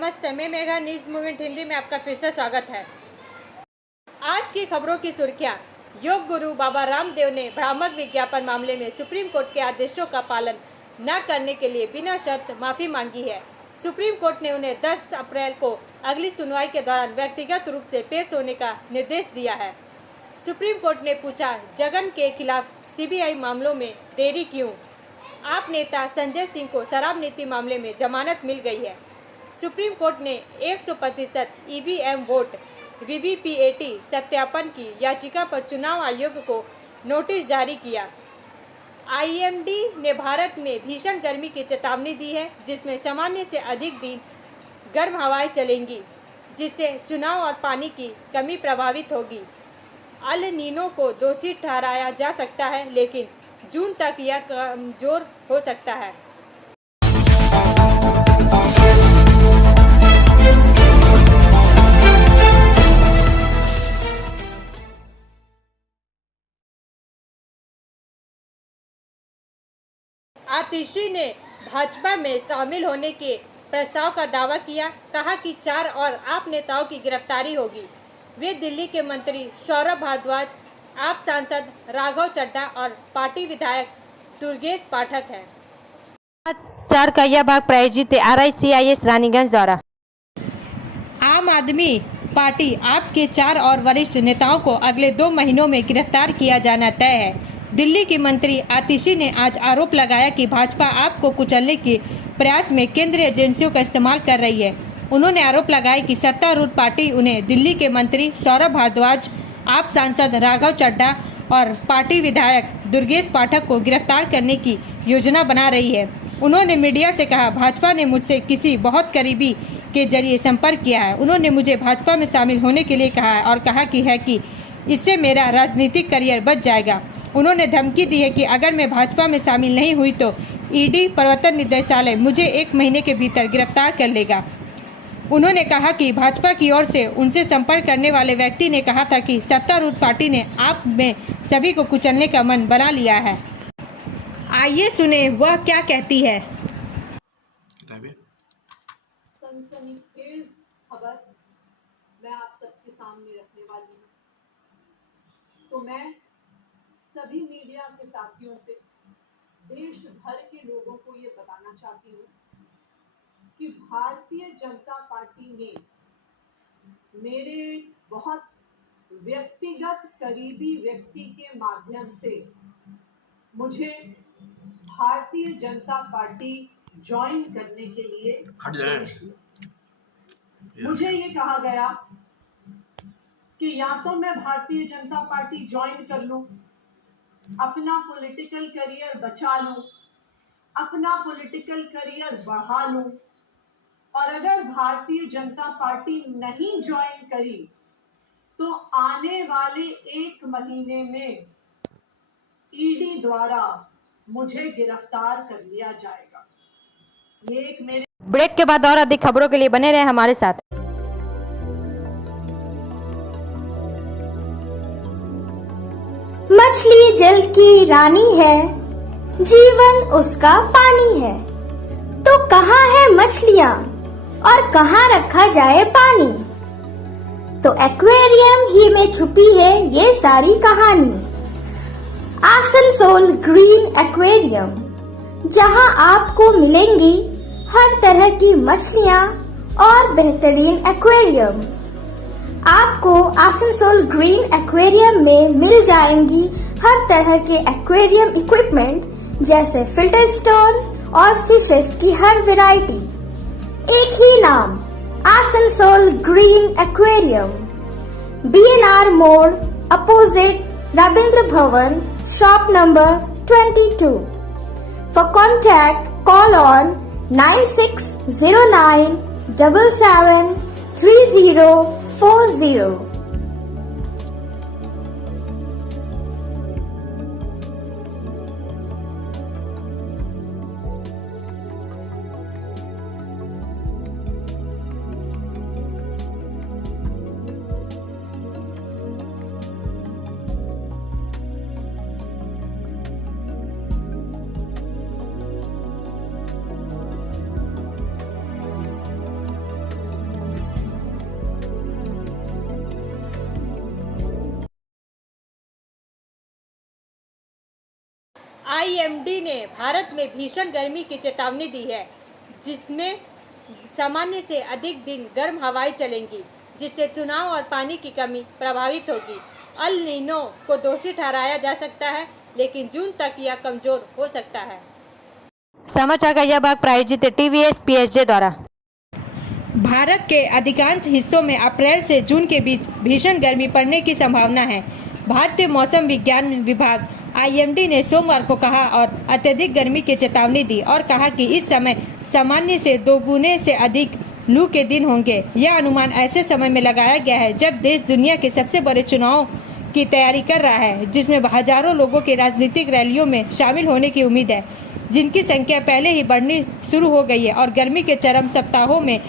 नमस्ते, मैं Megha news movement Hindi में आपका फिर से स्वागत है। आज की खबरों की सुर्खियां। योग गुरु बाबा रामदेव ने भ्रामक विज्ञापन मामले में सुप्रीम कोर्ट के आदेशों का पालन न करने के लिए बिना शर्त माफी मांगी है। सुप्रीम कोर्ट ने उन्हें 10 अप्रैल को अगली सुनवाई के दौरान व्यक्तिगत रूप से पेश होने का निर्देश दिया है। सुप्रीम कोर्ट ने पूछा, जगन के खिलाफ सीबीआई मामलों में देरी क्यों? आप नेता संजय सिंह को शराब नीति मामले में जमानत मिल गई है। सुप्रीम कोर्ट ने 100% ईवीएम वोट वीवीपीएटी सत्यापन की याचिका पर चुनाव आयोग को नोटिस जारी किया। आईएमडी ने भारत में भीषण गर्मी की चेतावनी दी है, जिसमें सामान्य से अधिक दिन गर्म हवाएं चलेंगी, जिससे चुनाव और पानी की कमी प्रभावित होगी। अल नीनो को दोषी ठहराया जा सकता है, लेकिन जून तक यह कमजोर हो सकता है। आतिशी ने भाजपा में शामिल होने के प्रस्ताव का दावा किया, कहा कि 4 और आप नेताओं की गिरफ्तारी होगी। वे दिल्ली के मंत्री सौरभ भारद्वाज, आप सांसद राघव चड्ढा और पार्टी विधायक दुर्गेश पाठक हैं। 4 का यह भाग प्रायोजित RICIS रानीगंज द्वारा। आम आदमी पार्टी आप के 4 और वरिष्ठ नेताओं को अगले 2 महीनों में गिरफ्तार किया जाना तय है। दिल्ली की मंत्री आतिशी ने आज आरोप लगाया कि भाजपा आपको कुचलने के प्रयास में केंद्रीय एजेंसियों का इस्तेमाल कर रही है। उन्होंने आरोप लगाया कि सत्तारूढ़ पार्टी उन्हें दिल्ली के मंत्री सौरभ भारद्वाज, आप सांसद राघव चड्ढा और पार्टी विधायक दुर्गेश पाठक को गिरफ्तार करने की योजना बना रही है। उन्होंने मीडिया से कहा, भाजपा ने मुझसे किसी बहुत करीबी के जरिए संपर्क किया है। उन्होंने मुझे भाजपा में शामिल होने के लिए कहा है और कहा कि इससे मेरा राजनीतिक करियर बच जाएगा। उन्होंने धमकी दी है कि अगर मैं भाजपा में शामिल नहीं हुई तो ईडी प्रवर्तन निदेशालय मुझे 1 महीने के भीतर गिरफ्तार कर लेगा। उन्होंने कहा कि भाजपा की ओर से उनसे संपर्क करने वाले व्यक्ति ने कहा था कि सत्तारूढ़ पार्टी ने आप में सभी को कुचलने का मन बना लिया है। आइए सुने वह क्या कहती है। सनसनीखेज खबर मैं आप सबके सामने रखने वाली हूँ। तो मैं सभी मीडिया के साथियों से, देश भर के लोगों को ये बताना चाहती हूँ कि भारतीय जनता पार्टी ने मेरे बहुत व्यक्तिगत करीबी व्यक्ति के माध्यम से मुझे भारतीय जनता पार्टी ज्वाइन करने के लिए मुझे ये कहा गया कि या तो मैं भारतीय जनता पार्टी ज्वाइन कर लूं, अपना पॉलिटिकल करियर बचा लूं, अपना पॉलिटिकल करियर बढ़ा लूं, और अगर भारतीय जनता पार्टी नहीं ज्वाइन करी तो आने वाले 1 महीने में ईडी द्वारा मुझे गिरफ्तार कर लिया जाएगा। ये एक मेरे ब्रेक के बाद और अधिक खबरों के लिए बने रहे हमारे साथ। मछली जल की रानी है, जीवन उसका पानी है। तो कहाँ है मछलियाँ और कहाँ रखा जाए पानी? तो एक्वेरियम ही में छुपी है ये सारी कहानी। आसनसोल ग्रीन एक्वेरियम, जहाँ आपको मिलेंगी हर तरह की मछलियाँ और बेहतरीन एक्वेरियम। आपको आसनसोल ग्रीन एक्वेरियम में मिल जाएंगी हर तरह के एक्वेरियम इक्विपमेंट, जैसे फिल्टर स्टोन और फिशेस की हर वैरायटी। एक ही नाम, आसनसोल ग्रीन एक्वेरियम। BNR मोड़, opposite Ravindra Bhavan, shop number 22। For contact, call on 9609 77 3040। IMD ने भारत में भीषण गर्मी की चेतावनी दी है, जिसमें सामान्य से अधिक दिन गर्म हवाएं चलेंगी, जिससे चुनाव और पानी की कमी प्रभावित होगी। अल नीनो को दोषी ठहराया जा सकता है, लेकिन जून तक यह कमजोर हो सकता है। समाचार का यह भाग प्रायोजित टीवीएस पीएसजे द्वारा। भारत के अधिकांश हिस्सों में अप्रैल से जून के बीच भीषण गर्मी पड़ने की संभावना है। भारतीय मौसम विज्ञान विभाग आईएमडी ने सोमवार को कहा और अत्यधिक गर्मी की चेतावनी दी और कहा कि इस समय सामान्य से दोगुने से अधिक लू के दिन होंगे। यह अनुमान ऐसे समय में लगाया गया है जब देश दुनिया के सबसे बड़े चुनाव की तैयारी कर रहा है, जिसमें हजारों लोगों के राजनीतिक रैलियों में शामिल होने की उम्मीद है, जिनकी संख्या पहले ही बढ़नी शुरू हो गई है और गर्मी के चरम सप्ताहों में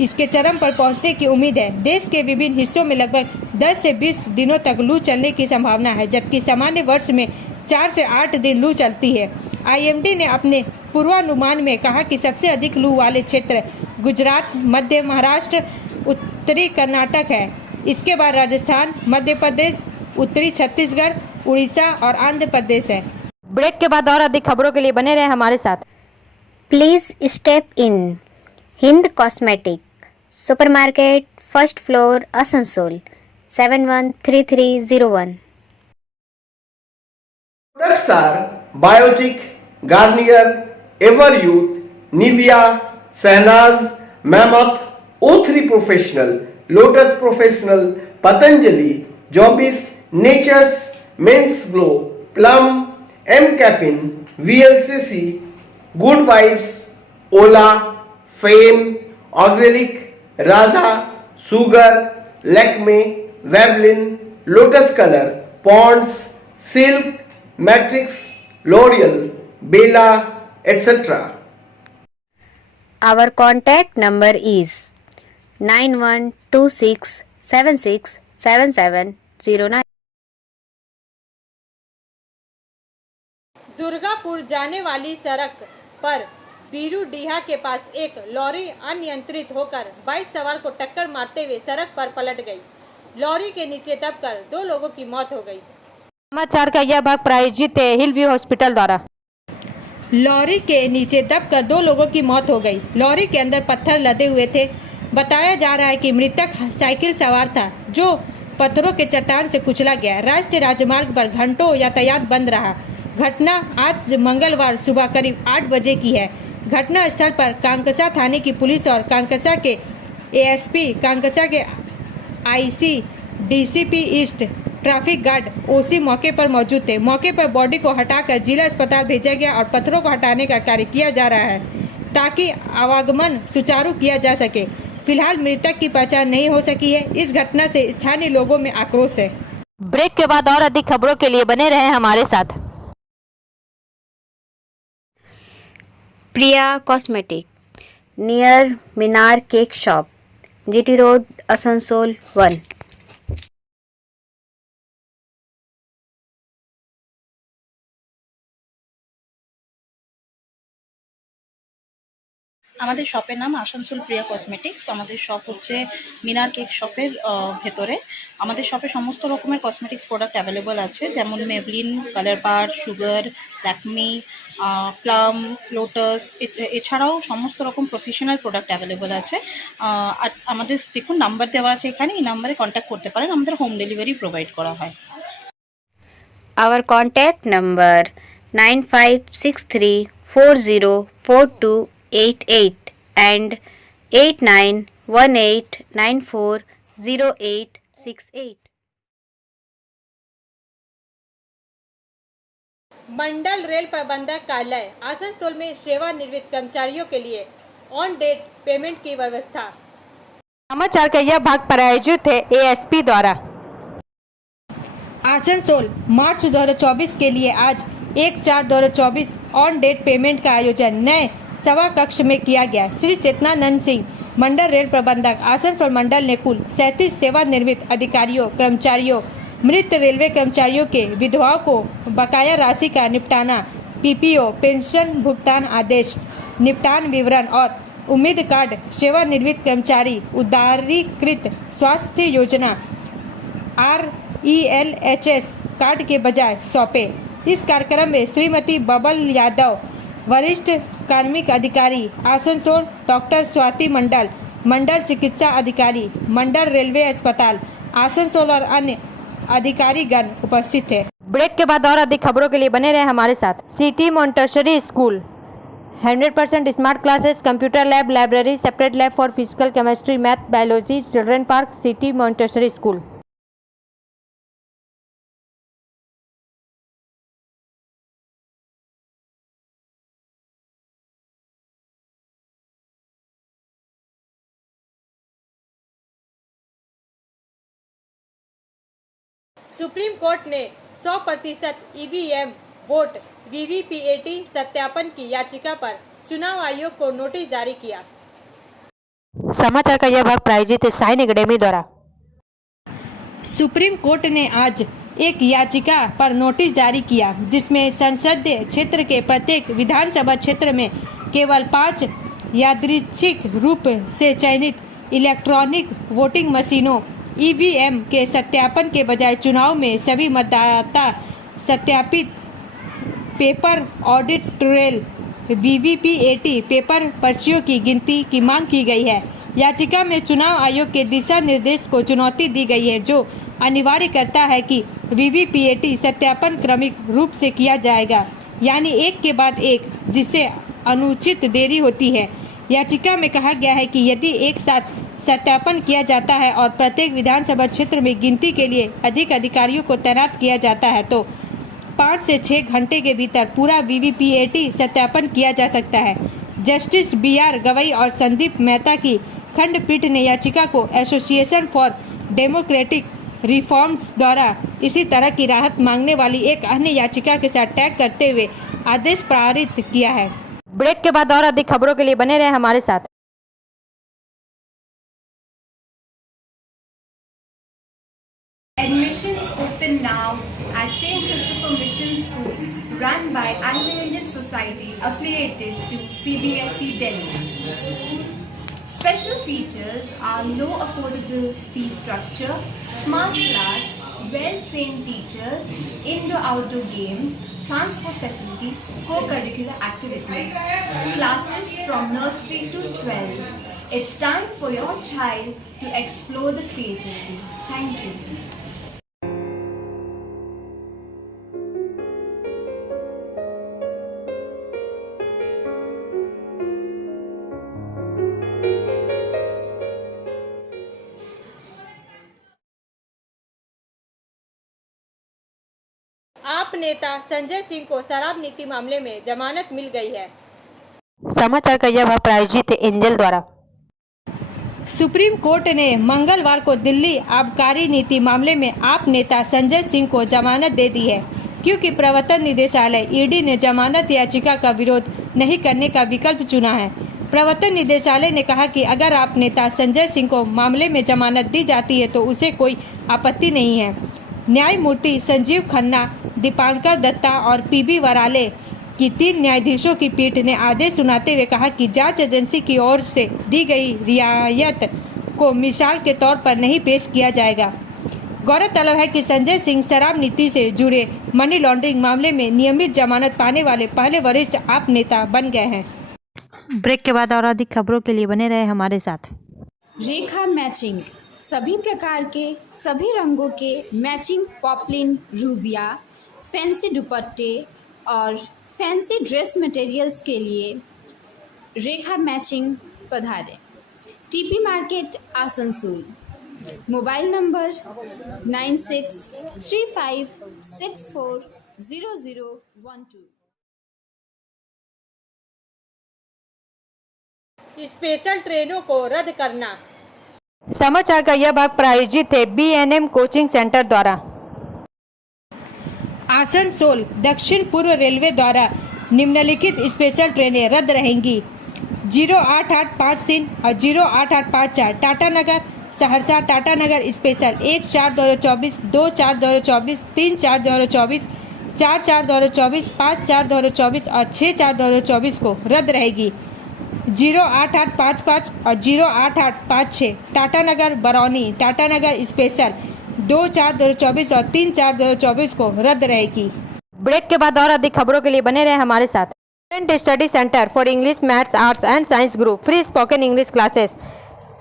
इसके चरम पर पहुंचने की उम्मीद है। देश के विभिन्न हिस्सों में लगभग 10 से 20 दिनों तक लू चलने की संभावना है, जबकि सामान्य वर्ष में 4 से 8 दिन लू चलती है। आईएमडी ने अपने पूर्वानुमान में कहा कि सबसे अधिक लू वाले क्षेत्र गुजरात, मध्य महाराष्ट्र, उत्तरी कर्नाटक है। इसके बाद राजस्थान, मध्य प्रदेश, उत्तरी छत्तीसगढ़, उड़ीसा और आंध्र प्रदेश है। ब्रेक के बाद और अधिक खबरों के लिए बने रहे हमारे साथ। Please step in Hind cosmetic supermarket, first floor, Asansol 713301। Products are Biotic, Garnier, Everyouth, Nivea, Sahnaz, Mammoth, O3 Professional, Lotus Professional, Patanjali, Jobis, Nature's, Men's Glow, Plum, M Caffeine, VLCC, Good Vibes, Ola, Fame, Auxilic, Radha, Sugar, Lakme, Veblen, Lotus Color, Ponds, Silk, Matrix, L'Oreal, Bella, etc. Our contact number is 9126767709। Durgapur जाने वाली सड़क पर बीरूडीहा के पास एक lorry अनियंत्रित होकर bike सवार को टक्कर मारते हुए सड़क पर पलट गई। लॉरी के नीचे दबकर 2 लोगों की मौत हो गई। समाचार का यह भाग प्रायोजित है हिल व्यू हॉस्पिटल द्वारा। लॉरी के नीचे दबकर 2 लोगों की मौत हो गई। लॉरी के अंदर पत्थर लदे हुए थे। बताया जा रहा है कि मृतक साइकिल सवार था, जो पत्थरों के चट्टान से कुचला गया। राष्ट्रीय राजमार्ग पर घंटों यातायात बंद रहा। घटना आज मंगलवार सुबह करीब 8 बजे की है। घटना स्थल पर कांकसा थाने की पुलिस और कांकसा के एएसपी, कांकसा के IC, DCP east, traffic guard OC मौके पर मौजूद थे। मौके पर बॉडी को हटाकर जिला अस्पताल भेजा गया और पत्थरों को हटाने का कार्य किया जा रहा है ताकि आवागमन सुचारू किया जा सके। फिलहाल मृतक की पहचान नहीं हो सकी है। इस घटना से स्थानीय लोगों में आक्रोश है। ब्रेक के बाद और अधिक खबरों के लिए बने रहे हमारे साथ। Priya cosmetic near Minar cake shop, GT road, Asansol 1। আমাদের শপের নাম আসানসোল প্রিয়া কসমেটিক্স। আমাদের শপ হচ্ছে মিনার কেক শপের ভেতরে। আমাদের শপে সমস্ত রকমের কসমেটিক্স প্রোডাক্ট অ্যাভেলেবল আছে, যেমন মেবলিন, কালার বার, সুগার, ল্যাকমি, প্লাম, লোটাস, এছাড়াও সমস্ত রকম প্রফেশনাল প্রোডাক্ট অ্যাভেলেবল আছে। আর আমাদের দেখুন নাম্বার দেওয়া আছে এখানে, এই নাম্বারে কন্ট্যাক্ট করতে পারেন। আমাদের হোম ডেলিভারি প্রোভাইড করা হয়। Our contact number 9563404288 and 8918940868। Mandal rail प्रबंधक कार्यालय आसनसोल में सेवानिवृत्त कर्मचारियों के लिए ऑन डेट पेमेंट की व्यवस्था। समाचार का यह भाग प्रायोजित है एएसपी द्वारा। आसनसोल मार्च 2024 के लिए आज 1/4/2024 ऑन डेट पेमेंट का आयोजन नए सभा कक्ष में किया गया। श्री चेतनानंद सिंह मंडल रेल प्रबंधक आसनसोल मंडल ने कुल 37 सेवानिवृत्त अधिकारियों, कर्मचारियों, मृत रेलवे कर्मचारियों के विधवाओं को बकाया राशि का निपटाना, पीपीओ, पेंशन भुगतान आदेश, निपटान विवरण और उम्मीद कार्ड, सेवानिवृत्त कर्मचारी उदारीकृत स्वास्थ्य योजना RELHS कार्ड के बजाय सौंपे। इस कार्यक्रम में श्रीमती बबल यादव, वरिष्ठ कार्मिक अधिकारी आसनसोल, डॉक्टर स्वाति मंडल, मंडल चिकित्सा अधिकारी, मंडल रेलवे अस्पताल आसनसोल और अन्य अधिकारीगण उपस्थित थे। ब्रेक के बाद और अधिक खबरों के लिए बने रहे हमारे साथ। City Montessori school 100% smart classes, computer lab, library, separate lab for physical, chemistry, math, biology, children park, city Montessori school. Supreme court ने 100% ईवीएम वोट वीवीपीएटी सत्यापन की याचिका पर चुनाव आयोग को नोटिस जारी किया। समाचार का यह भाग प्रायोजित है साइन एकेडमी द्वारा। सुप्रीम कोर्ट ने आज एक याचिका पर नोटिस जारी किया, जिसमें संसदीय क्षेत्र के प्रत्येक विधानसभा क्षेत्र में केवल 5 यादृच्छिक रूप से चयनित इलेक्ट्रॉनिक वोटिंग मशीनों ईवीएम के सत्यापन के बजाय चुनाव में सभी मतदाता सत्यापित paper audit trail VVPAT paper पर्चियों की गिनती की मांग की गई है। याचिका में चुनाव आयोग के दिशा निर्देश को चुनौती दी गई है, जो अनिवार्य करता है कि वीवीपीएटी सत्यापन क्रमिक रूप से किया जाएगा, यानी एक के बाद एक, जिससे अनुचित देरी होती है। याचिका में कहा गया है कि यदि एक साथ सत्यापन किया जाता है और प्रत्येक विधानसभा क्षेत्र में गिनती के लिए अधिक अधिकारियों को तैनात किया जाता है तो 5 से 6 घंटे के भीतर पूरा वीवीपीएटी सत्यापन किया जा सकता है। जस्टिस BR गवई और संदीप मेहता की खंडपीठ ने याचिका को एसोसिएशन फॉर डेमोक्रेटिक रिफॉर्म्स द्वारा इसी तरह की राहत मांगने वाली एक अन्य याचिका के साथ टैग करते हुए आदेश पारित किया है। ब्रेक के बाद और अधिक खबरों के लिए बने रहे हमारे साथ। Admissions open now at St. Christopher Mission School, run by Anglo-Indian Society affiliated to CBSE Delhi. Special features are low affordable fee structure, smart class, well-trained teachers, indoor-outdoor games, transport facility, co-curricular activities, classes from nursery to 12. It's time for your child to explore the creativity. Thank you. आप नेता संजय सिंह को शराब नीति मामले में जमानत मिल गई है। समाचार का यह भाग प्रायोजित है एंजल द्वारा। सुप्रीम कोर्ट ने मंगलवार को दिल्ली आबकारी नीति मामले में आप नेता संजय सिंह को जमानत दे दी है, क्योंकि प्रवर्तन निदेशालय ईडी ने जमानत याचिका का विरोध नहीं करने का विकल्प चुना है। प्रवर्तन निदेशालय ने कहा कि अगर आप नेता संजय सिंह को मामले में जमानत दी जाती है तो उसे कोई आपत्ति नहीं है। न्यायमूर्ति संजीव खन्ना, दीपांकर दत्ता और पीबी वराले की 3 न्यायाधीशों की पीठ ने आदेश सुनाते हुए कहा कि जांच एजेंसी की ओर से दी गई रियायत को मिसाल के तौर पर नहीं पेश किया जाएगा। गौरतलब है कि संजय सिंह शराब नीति से जुड़े मनी लॉन्ड्रिंग मामले में नियमित जमानत पाने वाले पहले वरिष्ठ आप नेता बन गए हैं। ब्रेक के बाद और अधिक खबरों के लिए बने रहे हमारे साथ। रेखा मैचिंग, सभी प्रकार के सभी रंगों के मैचिंग पॉपलिन, रूबिया, फैंसी दुपट्टे और फैंसी ड्रेस मटेरियल्स के लिए रेखा मैचिंग पधारें। TP market Asansol. Mobile number 9635640012। Special ट्रेनों को रद्द करना। समाचार का यह भाग प्रायोजित है BNM कोचिंग सेंटर द्वारा। आसनसोल दक्षिण पूर्व रेलवे द्वारा निम्नलिखित स्पेशल ट्रेनें रद्द रहेंगी। 08853 और 08854 टाटानगर सहरसा टाटानगर स्पेशल 1-4-2024, 2-4-2024, 3-4-2024, 4-4-2024, 5-4-2024 और 6-4-2024 को रद्द रहेगी। 08855 और 08856 टाटानगर बरौनी टाटानगर स्पेशल 2-4-2024 और 3-4-2024 को रद्द रहेगी। ब्रेक के बाद और अधिक खबरों के लिए बने रहे हमारे साथ। Student study centre for English, maths, arts and science group, free spoken English classes,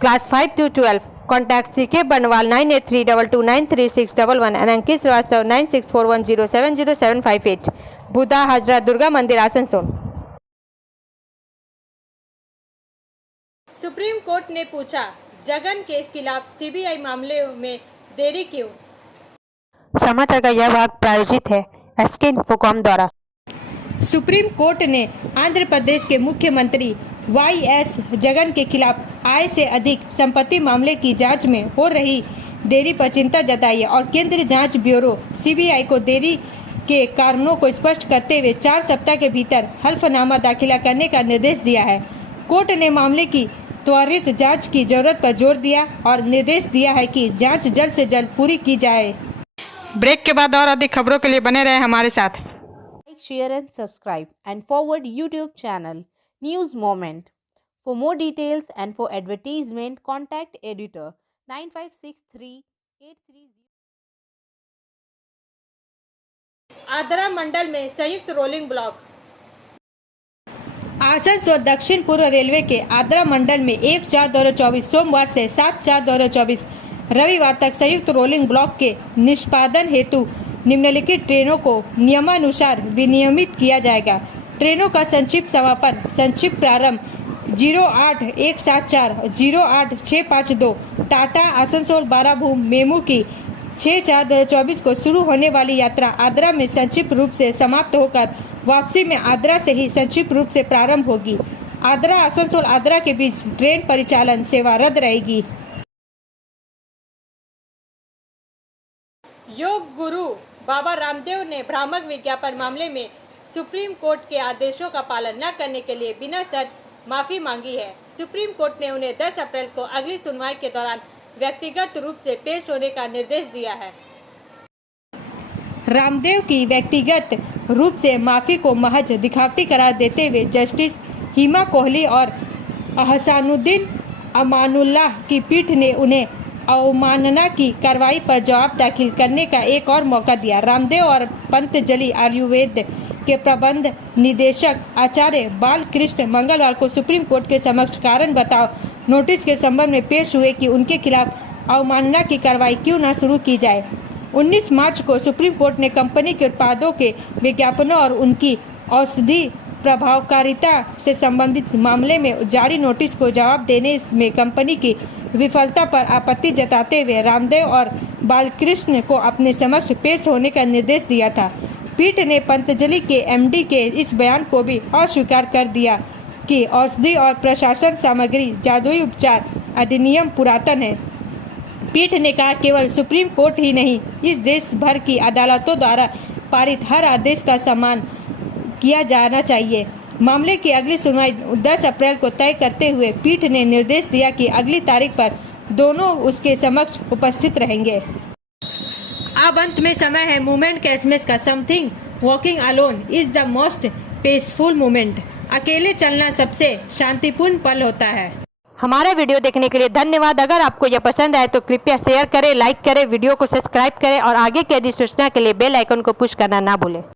class 5 to 12। Contact CK बनवाल 9832293611 एंड अंकित श्रीवास्तव 9641070758। बुधा हाजरा दुर्गा मंदिर, आसनसोल। सुप्रीम कोर्ट ने पूछा, जगन के खिलाफ CBI मामले में देरी क्यों? समाचार का यह भाग प्रायोजित है SK इन्फोकॉम द्वारा। सुप्रीम कोर्ट ने आंध्र प्रदेश के मुख्यमंत्री YS जगन के खिलाफ आय से अधिक संपत्ति मामले की जांच में हो रही देरी पर चिंता जताई है और केंद्रीय जांच ब्यूरो CBI को देरी के कारणों को स्पष्ट करते हुए 4 सप्ताह के भीतर हल्फनामा दाखिला करने का निर्देश दिया है। कोर्ट ने मामले की त्वरित जांच की जरूरत पर जोर दिया और निर्देश दिया है कि जांच जल्द से जल्द पूरी की जाए। ब्रेक के बाद और अधिक खबरों के लिए बने रहे हमारे साथ। Like, share and subscribe and forward YouTube channel News Moment. For more details and for advertisement, contact editor 956383. Adra मंडल में संयुक्त रोलिंग ब्लॉक। आसनसोल दक्षिण पूर्व रेलवे के आद्रा मंडल में 1/4/2024 सोमवार से 7/4/2024 रविवार तक संयुक्त रोलिंग ब्लॉक के निष्पादन हेतु निम्नलिखित ट्रेनों को नियमानुसार विनियमित किया जाएगा। ट्रेनों का संक्षिप्त समापन, संक्षिप्त प्रारंभ 08-174 08-652 टाटा आसनसोल बाराभूम मेमू की 6/4/2024 को शुरू होने वाली यात्रा आद्रा में संक्षिप्त रूप से समाप्त होकर वापसी में आद्रा से ही संक्षिप्त रूप से प्रारंभ होगी। आद्रा आसनसोल आद्रा के बीच ट्रेन परिचालन सेवा रद्द रहेगी। योग गुरु बाबा रामदेव ने भ्रामक विज्ञापन मामले में सुप्रीम कोर्ट के आदेशों का पालन न करने के लिए बिना शर्त माफी मांगी है। सुप्रीम कोर्ट ने उन्हें 10 अप्रैल को अगली सुनवाई के दौरान व्यक्तिगत रूप से पेश होने का निर्देश दिया है। रामदेव की व्यक्तिगत रूप से माफी को महज दिखावटी करार देते हुए जस्टिस हिमा कोहली और अहसानुद्दीन अमानुल्लाह की पीठ ने उन्हें अवमानना की कार्रवाई पर जवाब दाखिल करने का एक और मौका दिया। रामदेव और पतंजलि आयुर्वेद के प्रबंध निदेशक आचार्य बालकृष्ण मंगलवार को सुप्रीम कोर्ट के समक्ष कारण बताओ नोटिस के संबंध में पेश हुए कि उनके खिलाफ अवमानना की कार्रवाई क्यों न शुरू की जाए। 19 मार्च को सुप्रीम कोर्ट ने कंपनी के उत्पादों के विज्ञापनों और उनकी औषधि प्रभावकारिता से संबंधित मामले में जारी नोटिस को जवाब देने में कंपनी की विफलता पर आपत्ति जताते हुए रामदेव और बालकृष्ण को अपने समक्ष पेश होने का निर्देश दिया था। पीठ ने पतंजलि के MD के इस बयान को भी अस्वीकार कर दिया कि औषधि और प्रशासन सामग्री जादुई उपचार अधिनियम पुरातन है। पीठ ने कहा केवल सुप्रीम कोर्ट ही नहीं, इस देश भर की अदालतों द्वारा पारित हर आदेश का सम्मान किया जाना चाहिए। मामले की अगली सुनवाई 10 अप्रैल को तय करते हुए पीठ ने निर्देश दिया कि अगली तारीख पर दोनों उसके समक्ष उपस्थित रहेंगे। अब अंत में समय है मूवमेंट के SMS का। Something walking alone is the most peaceful moment. अकेले चलना सबसे शांतिपूर्ण पल होता है। हमारा वीडियो देखने के लिए धन्यवाद। अगर आपको यह पसंद आए तो कृपया शेयर करें, लाइक करें, वीडियो को सब्सक्राइब करें और आगे की अधिसूचना के लिए बेल आइकन को पुश करना ना भूलें।